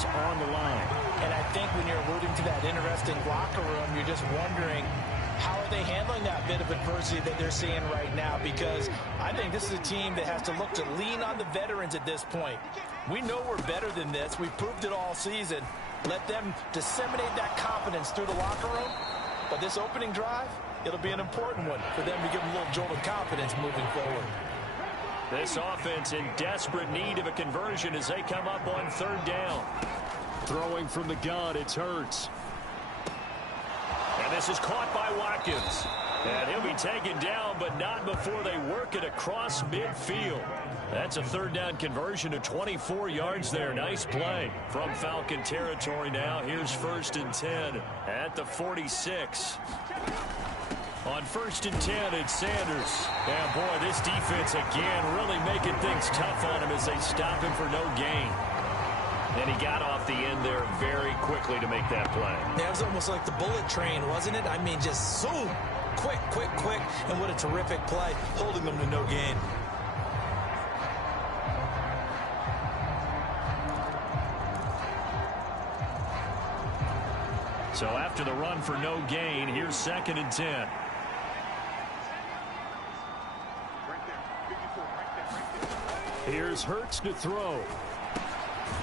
is on the line. And I think when you're alluding to that interesting locker room, you're just wondering, how are they handling that bit of adversity that they're seeing right now? Because I think this is a team that has to look to lean on the veterans at this point. We know we're better than this. We've proved it all season. Let them disseminate that confidence through the locker room. But this opening drive, it'll be an important one for them to give them a little jolt of confidence moving forward. This offense in desperate need of a conversion as they come up on third down. Throwing from the gun, it's Hurts. And this is caught by Watkins. And he'll be taken down, but not before they work it across midfield. That's a third down conversion to 24 yards there. Nice play from Falcon territory now. Here's 1st and 10 at the 46. On 1st and 10, it's Sanders. And boy, this defense again really making things tough on him as they stop him for no gain. And he got off the end there very quickly to make that play. Yeah, it was almost like the bullet train, wasn't it? I mean, just zoom. Quick, quick, quick. And what a terrific play, holding them to no gain. So after the run for no gain, here's 2nd and 10. Here's Hurts to throw.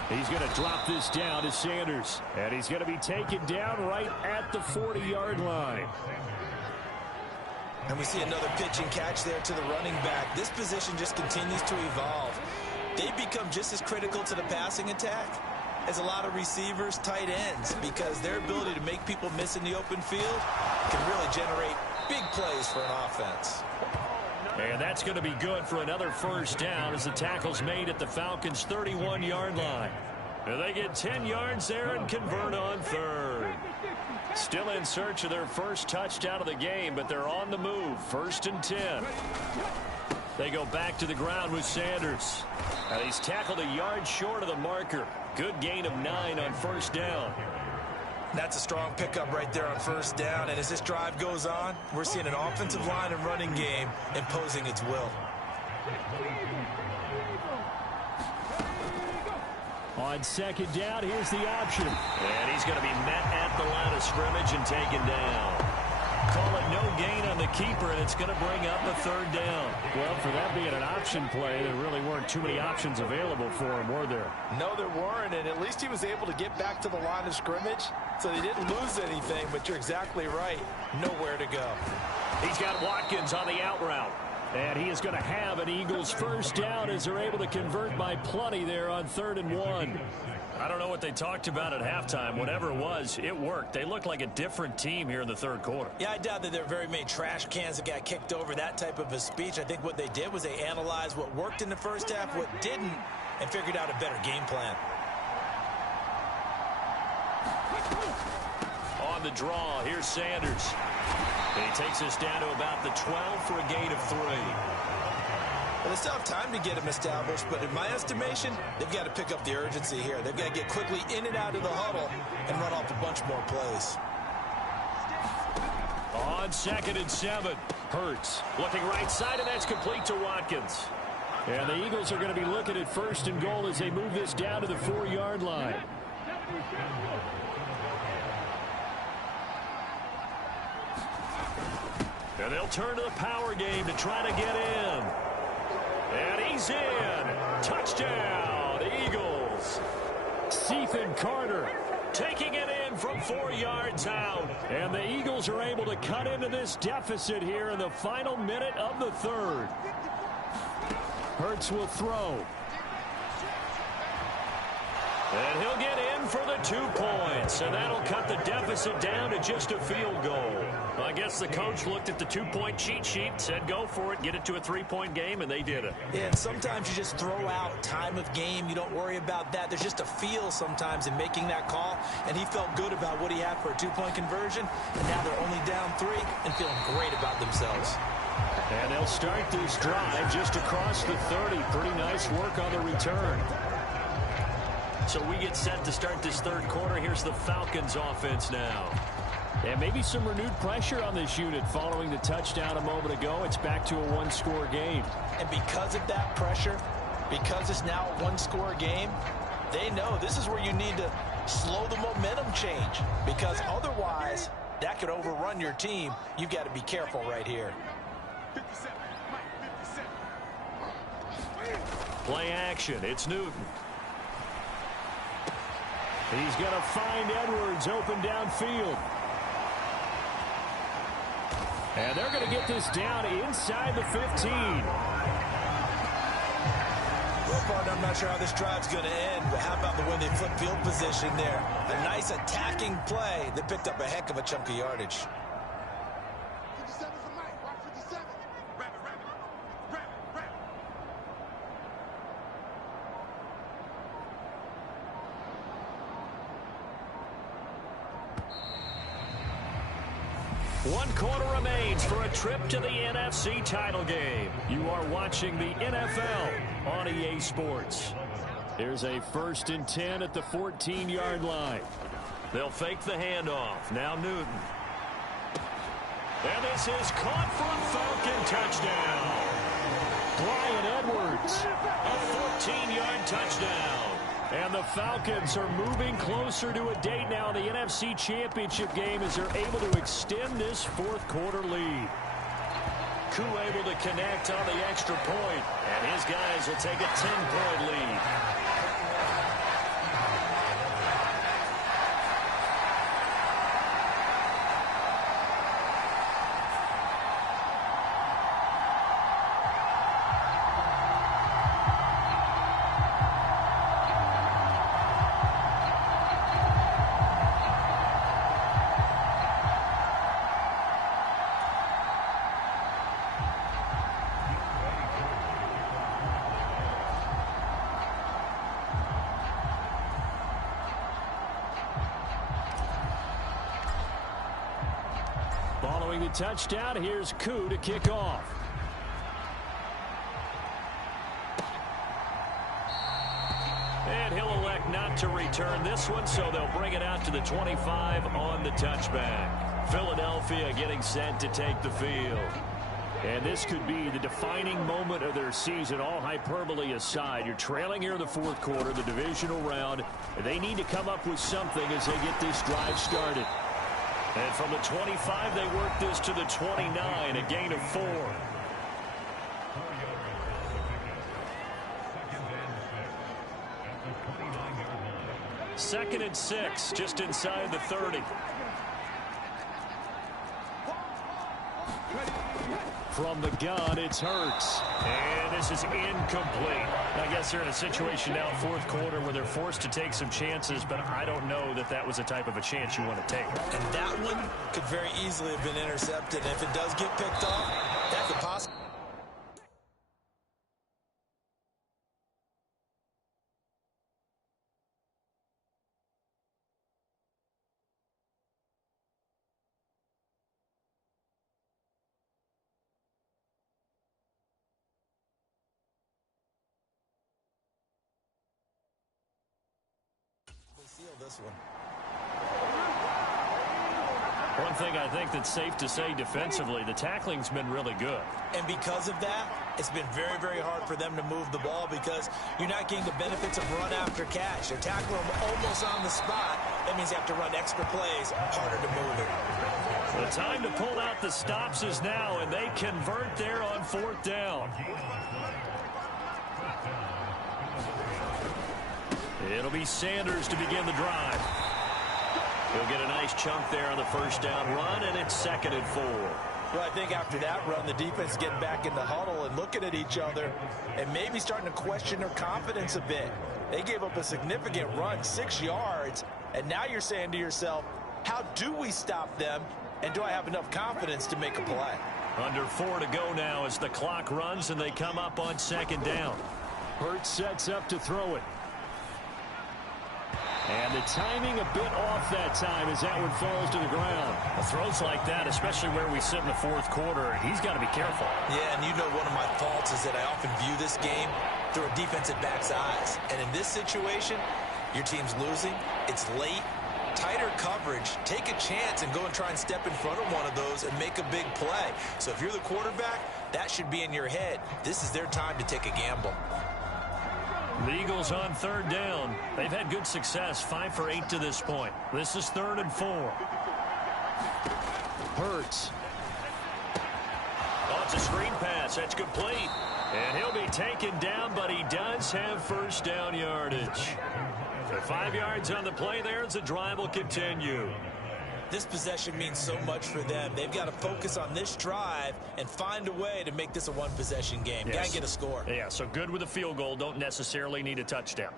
He's going to drop this down to Sanders. And he's going to be taken down right at the 40-yard line. And we see another pitch and catch there to the running back. This position just continues to evolve. They become just as critical to the passing attack as a lot of receivers, tight ends, because their ability to make people miss in the open field can really generate big plays for an offense. And that's going to be good for another 1st down as the tackle's made at the Falcons' 31-yard line. And they get 10 yards there and convert on 3rd. Still in search of their first touchdown of the game, but they're on the move. 1st and 10. They go back to the ground with Sanders. And he's tackled a yard short of the marker. Good gain of 9 on 1st down. That's a strong pickup right there on 1st down. And as this drive goes on, we're seeing an offensive line and running game imposing its will. On 2nd down, here's the option. And he's going to be met at the line of scrimmage and taken down. Call it no gain on the keeper, and it's going to bring up a 3rd down. Well, for that being an option play, there really weren't too many options available for him, were there? No, there weren't, and at least he was able to get back to the line of scrimmage, so they didn't lose anything, but you're exactly right. Nowhere to go. He's got Watkins on the out route. And he is going to have an Eagles 1st down as they're able to convert by plenty there on 3rd and 1. I don't know what they talked about at halftime. Whatever it was, it worked. They looked like a different team here in the 3rd quarter. Yeah, I doubt that there are very many trash cans that got kicked over, that type of a speech. I think what they did was they analyzed what worked in the 1st half, what didn't, and figured out a better game plan. On the draw, here's Sanders. He takes us down to about the 12 for a gain of 3. Well, they still have time to get him established, but in my estimation, they've got to pick up the urgency here. They've got to get quickly in and out of the huddle and run off a bunch more plays. On 2nd and 7, Hurts looking right side, and that's complete to Watkins. And the Eagles are going to be looking at 1st and goal as they move this down to the 4-yard line. And they'll turn to the power game to try to get in. And he's in. Touchdown, Eagles. Ethan Carter taking it in from 4 yards out. And the Eagles are able to cut into this deficit here in the final minute of the 3rd. Hurts will throw. And he'll get in for the 2 points. And that'll cut the deficit down to just a field goal. Well, I guess the coach looked at the 2-point cheat sheet, said go for it, get it to a 3-point game, and they did it. Yeah, and sometimes you just throw out time of game. You don't worry about that. There's just a feel sometimes in making that call. And he felt good about what he had for a 2-point conversion. And now they're only down 3 and feeling great about themselves. And they'll start this drive just across the 30. Pretty nice work on the return. So we get set to start this 3rd quarter. Here's the Falcons offense now. And maybe some renewed pressure on this unit following the touchdown a moment ago. It's back to a 1-score game. And because of that pressure, because it's now a 1-score game, They know this is where you need to slow the momentum change, because otherwise that could overrun your team. You've got to be careful right here. Play action. It's Newton. He's going to find Edwards open downfield. And they're going to get this down inside the 15. Well, partner, I'm not sure how this drive's going to end, but how about the way they flip field position there? A nice attacking play. They picked up a heck of a chunk of yardage. One quarter remains for a trip to the NFC title game. You are watching the NFL on EA Sports. Here's a 1st and 10 at the 14-yard line. They'll fake the handoff. Now Newton. And this is caught for a Falcon touchdown. Bryan Edwards, a 14-yard touchdown. And the Falcons are moving closer to a date now in the NFC Championship game as they're able to extend this 4th quarter lead. Koo able to connect on the extra point, and his guys will take a 10-point lead. Following the touchdown, here's Koo to kick off. And he'll elect not to return this one, so they'll bring it out to the 25 on the touchback. Philadelphia getting set to take the field. And this could be the defining moment of their season, all hyperbole aside. You're trailing here in the 4th quarter, the divisional round. They need to come up with something as they get this drive started. And from the 25, they work this to the 29, a gain of 4. 2nd and 6, just inside the 30. From the gun, it's Hurts. And this is incomplete. I guess they're in a situation now, 4th quarter, where they're forced to take some chances, but I don't know that that was the type of a chance you want to take. And that one could very easily have been intercepted. And if it does get picked off, that could possibly... This one. One thing I think that's safe to say defensively, the tackling's been really good. And because of that, it's been very, very hard for them to move the ball because you're not getting the benefits of run after catch. They're tackling them almost on the spot. That means you have to run extra plays, harder to move it. The time to pull out the stops is now, and they convert there on 4th down. It'll be Sanders to begin the drive. He'll get a nice chunk there on the 1st down run, and it's 2nd and 4. Well, I think after that run, the defense getting back in the huddle and looking at each other and maybe starting to question their confidence a bit. They gave up a significant run, 6 yards, and now you're saying to yourself, how do we stop them, and do I have enough confidence to make a play? Under 4 to go now as the clock runs and they come up on 2nd down. Hurts sets up to throw it. And the timing a bit off that time as that one falls to the ground. Throws like that, especially where we sit in the 4th quarter, he's got to be careful. Yeah, and you know one of my faults is that I often view this game through a defensive back's eyes. And in this situation, your team's losing, it's late, tighter coverage, take a chance and go and try and step in front of one of those and make a big play. So if you're the quarterback, that should be in your head. This is their time to take a gamble. The Eagles on third down. They've had good success, 5 for 8 to this point. This is 3rd and 4. Hurts. Oh, it's a screen pass. That's complete. And he'll be taken down, but he does have first down yardage. So 5 yards on the play there as the drive will continue. This possession means so much for them. They've got to focus on this drive and find a way to make this a one-possession game. Yes. Got to get a score. Yeah, so good with a field goal. Don't necessarily need a touchdown.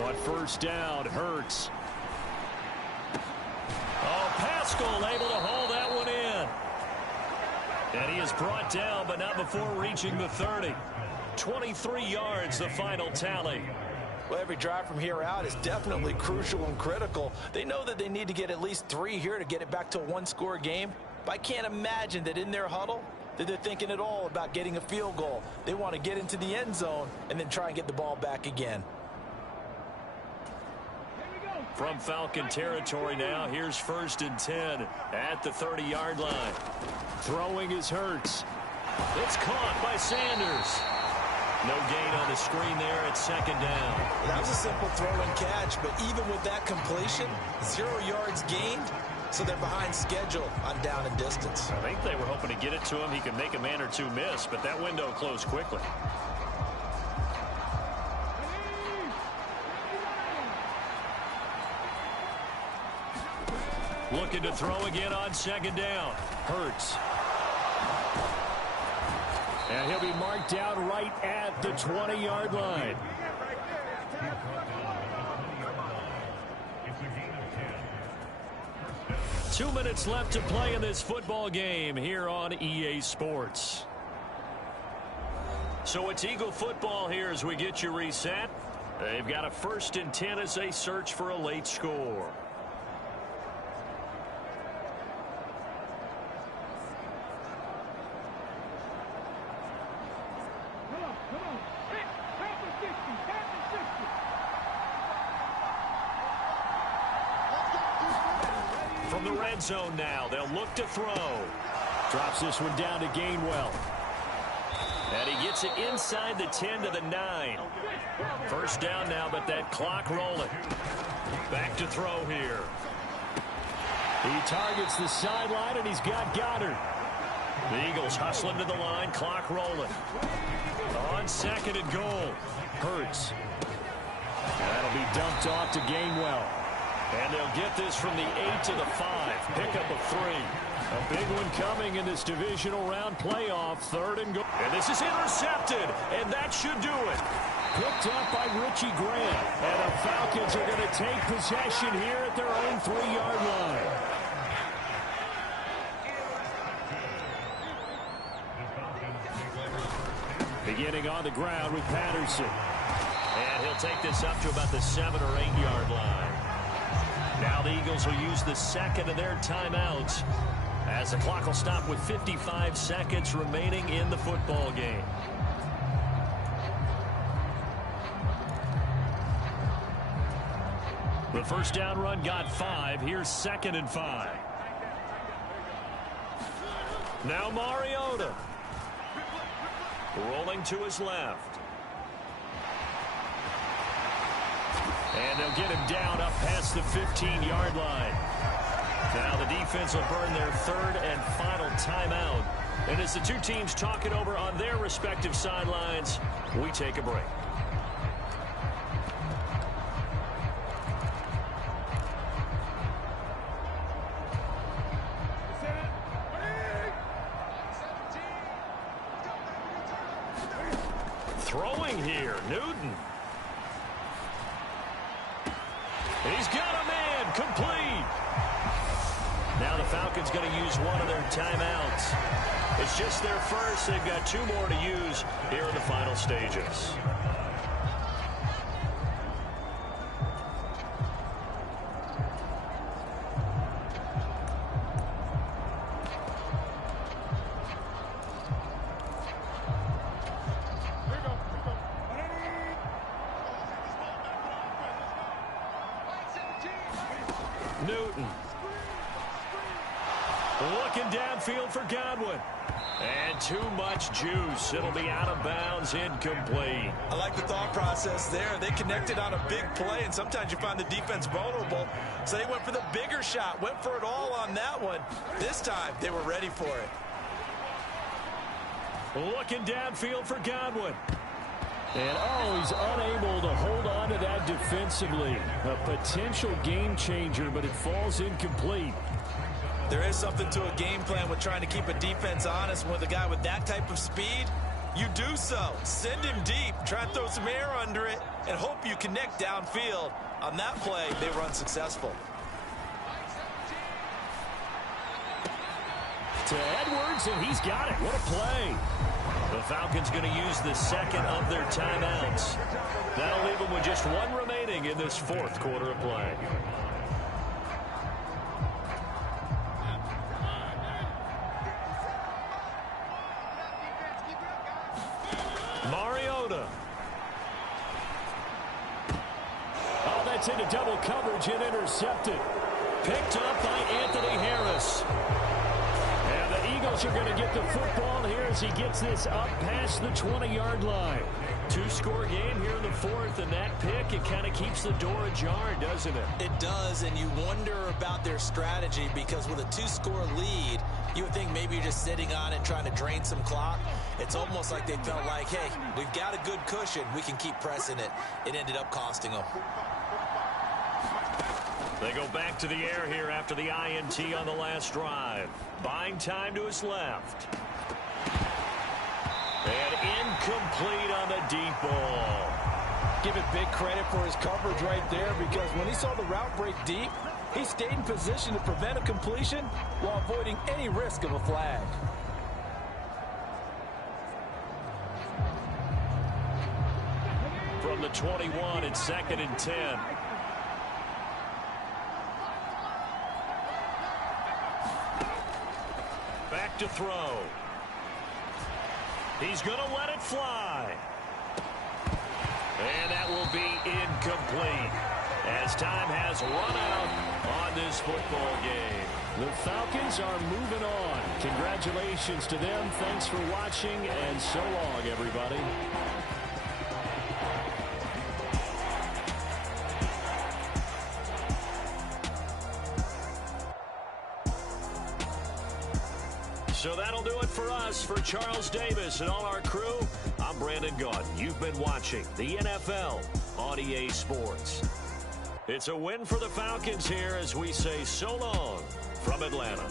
On first down, Hurts. Oh, Pascal able to haul that one in. And he is brought down, but not before reaching the 30. 23 yards, the final tally. Well, every drive from here out is definitely crucial and critical. They know that they need to get at least 3 here to get it back to a one-score game. But I can't imagine that in their huddle that they're thinking at all about getting a field goal. They want to get into the end zone and then try and get the ball back again. From Falcon territory now, here's 1st and 10 at the 30-yard line. Throwing is Hurts. It's caught by Sanders. No gain on the screen there at 2nd down. That was a simple throw and catch, but even with that completion, 0 yards gained, so they're behind schedule on down and distance. I think they were hoping to get it to him. He could make a man or two miss, but that window closed quickly. Looking to throw again on 2nd down. Hurts. And he'll be marked down right at the 20-yard line. Two minutes left to play in this football game here on EA Sports. So it's Eagle football here as we get you reset. They've got a 1st and 10 as they search for a late score. From the red zone now, they'll look to throw. Drops this one down to Gainwell. And he gets it inside the 10 to the 9. First down now, but that clock rolling. Back to throw here. He targets the sideline, and he's got Goddard. The Eagles hustling to the line, clock rolling. On 2nd and goal, Hurts. That'll be dumped off to Gainwell. And they'll get this from the 8 to the 5. Pickup of 3. A big one coming in this divisional round playoff. 3rd and goal. And this is intercepted. And that should do it. Picked up by Richie Grant. And the Falcons are going to take possession here at their own 3-yard line. Beginning on the ground with Patterson. And he'll take this up to about the 7 or 8-yard line. Now the Eagles will use the 2nd of their timeouts as the clock will stop with 55 seconds remaining in the football game. The first down run got 5. Here's 2nd and 5. Now Mariota. Rolling to his left. And they'll get him down up past the 15-yard line. Now the defense will burn their 3rd and final timeout. And as the two teams talk it over on their respective sidelines, we take a break. Throwing here, Newton. He's got a man, complete. Now the Falcons going to use one of their timeouts. It's just their first. They've got 2 more to use here in the final stages. Newton. Looking downfield for Godwin. And too much juice. It'll be out of bounds, incomplete. I like the thought process there. They connected on a big play, and sometimes you find the defense vulnerable. So they went for the bigger shot, went for it all on that one. This time, they were ready for it. Looking downfield for Godwin. And, he's unable to hold on to that defensively. A potential game changer, but it falls incomplete. There is something to a game plan with trying to keep a defense honest. With a guy with that type of speed, you do so. Send him deep, try and throw some air under it, and hope you connect downfield. On that play, they were unsuccessful. To Edwards, and he's got it. What a play. The Falcons going to use the second of their timeouts. That'll leave them with just one remaining in this fourth quarter of play. Mariota. That's into double coverage and intercepted. Picked up by Anthony Harris. And the Eagles are going to get the football here as he gets this up past the 20-yard line. Two-score game here in the fourth, and that pick, it kind of keeps the door ajar, doesn't it? It does, and you wonder about their strategy because with a two-score lead, you would think maybe you're just sitting on it trying to drain some clock. It's almost like they felt like, hey, we've got a good cushion. We can keep pressing it. It ended up costing them. They go back to the air here after the INT on the last drive. Buying time to his left. And incomplete on the deep ball. Give it big credit for his coverage right there because when he saw the route break deep, he stayed in position to prevent a completion while avoiding any risk of a flag. From the 21, it's 2nd and 10. Back to throw. He's going to let it fly. And that will be incomplete as time has run out on this football game. The Falcons are moving on. Congratulations to them. Thanks for watching, and so long, everybody. So that'll do it for us. For Charles Davis and all our crew, I'm Brandon Gaudin. You've been watching the NFL on EA Sports. It's a win for the Falcons here as we say so long from Atlanta.